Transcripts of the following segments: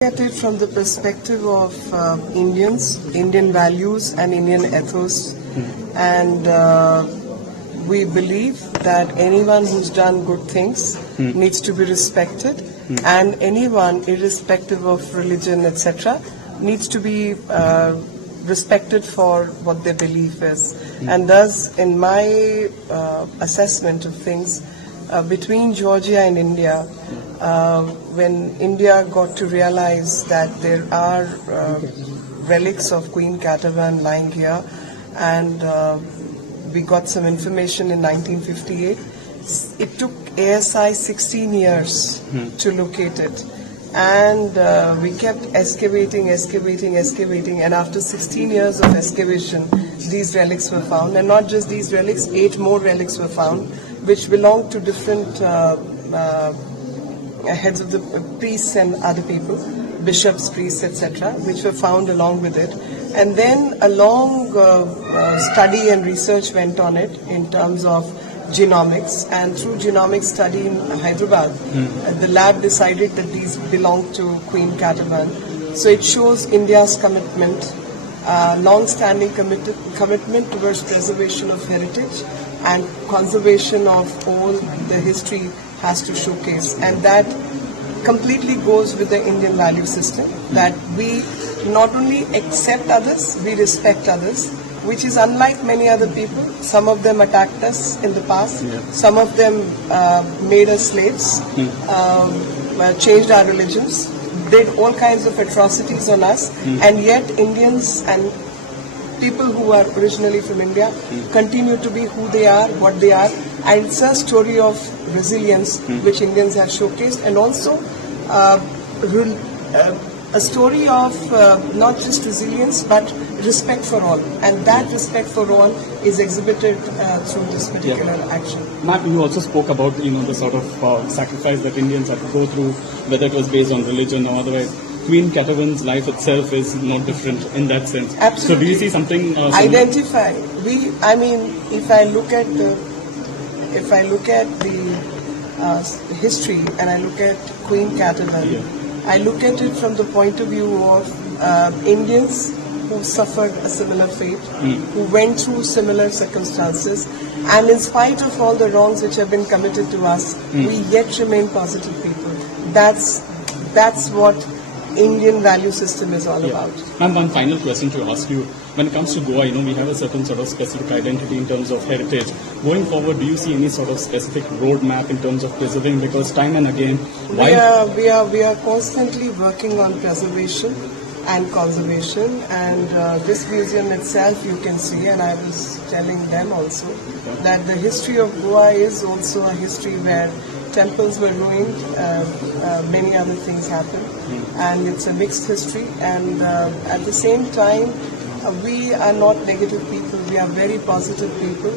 At it from the perspective of Indians, Indian values and Indian ethos, and we believe that anyone who's done good things needs to be respected, and anyone, irrespective of religion, etc., needs to be respected for what their belief is. And thus, in my assessment of things, between Georgia and India, when India got to realize that there are relics of Queen Ketevan lying here, and we got some information in 1958. It took ASI 16 years to locate it, and we kept excavating, and after 16 years of excavation, these relics were found, and not just these relics, 8 more relics were found, which belonged to different heads of the priests and other people, bishops, priests, etc., which were found along with it. And then a long study and research went on it in terms of genomics, and through genomic study in Hyderabad, the lab decided that these belong to Queen Ketevan. So it shows India's commitment, long-standing commitment towards preservation of heritage and conservation of all the history has to showcase, and that completely goes with the Indian value system, that we not only accept others, we respect others, which is unlike many other people. Some of them attacked us in the past, some of them made us slaves, changed our religions, did all kinds of atrocities on us, and yet Indians and people who are originally from India continue to be who they are, what they are, and it's a story of resilience which Indians have showcased, and also a story of not just resilience but respect for all, and that respect for all is exhibited through this particular action. Ma'am, you also spoke about the sort of sacrifice that Indians had to go through, whether it was based on religion or otherwise. Queen Ketevan's life itself is not different in that sense. Absolutely. So do you see something? Identify. If I look at the history and I look at Queen Ketevan, I look at it from the point of view of Indians who suffered a similar fate, who went through similar circumstances, and in spite of all the wrongs which have been committed to us, we yet remain positive people. That's what Indian value system is all about. Ma'am, one final question to ask you. When it comes to Goa, we have a certain sort of specific identity in terms of heritage. Going forward, do you see any sort of specific roadmap in terms of preserving? Because time and again, we are constantly working on preservation and conservation, and this museum itself, you can see, and I was telling them also, that the history of Goa is also a history where temples were ruined, many other things happened, and it's a mixed history, and at the same time, we are not negative people, we are very positive people.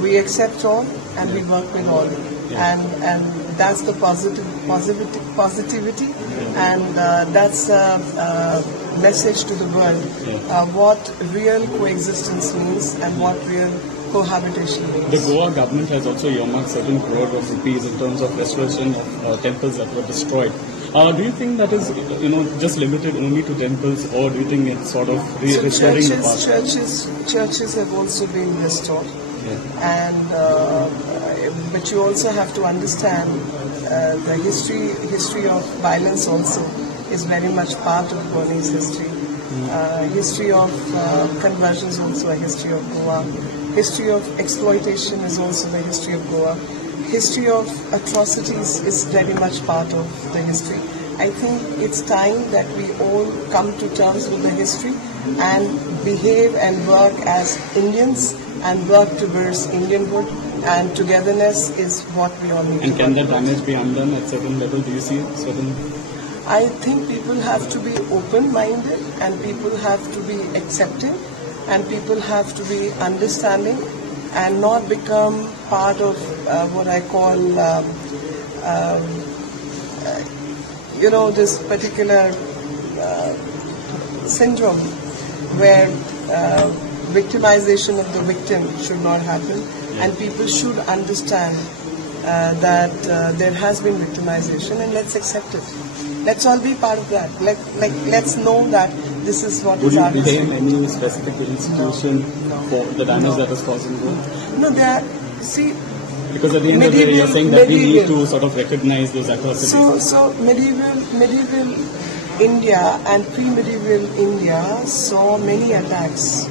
We accept all and we work with all, and that's the positivity, and that's a message to the world, what real coexistence means and what real cohabitation means. The Goa government has also earmarked certain crore of rupees in terms of restoration of temples that were destroyed. Do you think that is, just limited only to temples, or do you think it's sort of restoring the past? Churches have also been restored, and but you also have to understand the history of violence also is very much part of Goa's history. History of conversion is also a history of Goa. History of exploitation is also the history of Goa. History of atrocities is very much part of the history. I think it's time that we all come to terms with the history and behave and work as Indians and work towards Indianhood, and togetherness is what we all need. And can the damage be undone at certain level? Do you see certain? I think people have to be open-minded, and people have to be accepting, and people have to be understanding, and not become part of what I call, this particular syndrome where victimization of the victim should not happen, and people should understand that there has been victimization, and let's accept it. Let's all be part of that. Let's know that this is what Would is you our history. blame any specific institution for the damage that is causing you? No, there are, see, Because at the end of the day, you're saying that we need to sort of recognize those atrocities. So medieval India and pre-medieval India saw many attacks,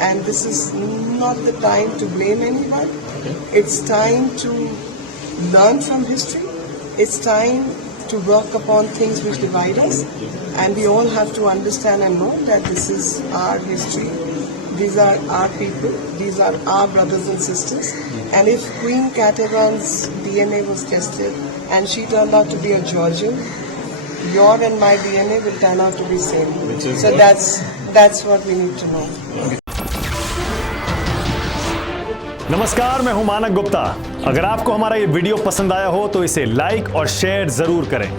and this is not the time to blame anyone. It's time to learn from history. It's time to work upon things which divide us, and we all have to understand and know that this is our history. These are our people. These are our brothers and sisters. And if Queen Ketevan's DNA was tested and she turned out to be a Georgian, your and my DNA will turn out to be same. Which is so what? that's what we need to know. नमस्कार, मैं हूं मानक गुप्ता। अगर आपको हमारा ये video पसंद आया हो तो इसे लाइक और शेयर जरूर करें,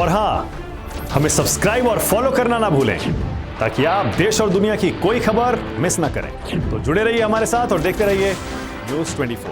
और हां, हमें सब्सक्राइब और फॉलो करना ना भूलें ताकि आप देश और दुनिया की कोई खबर मिस ना करें। तो जुड़े रहिए हमारे साथ और देखते रहिए News24।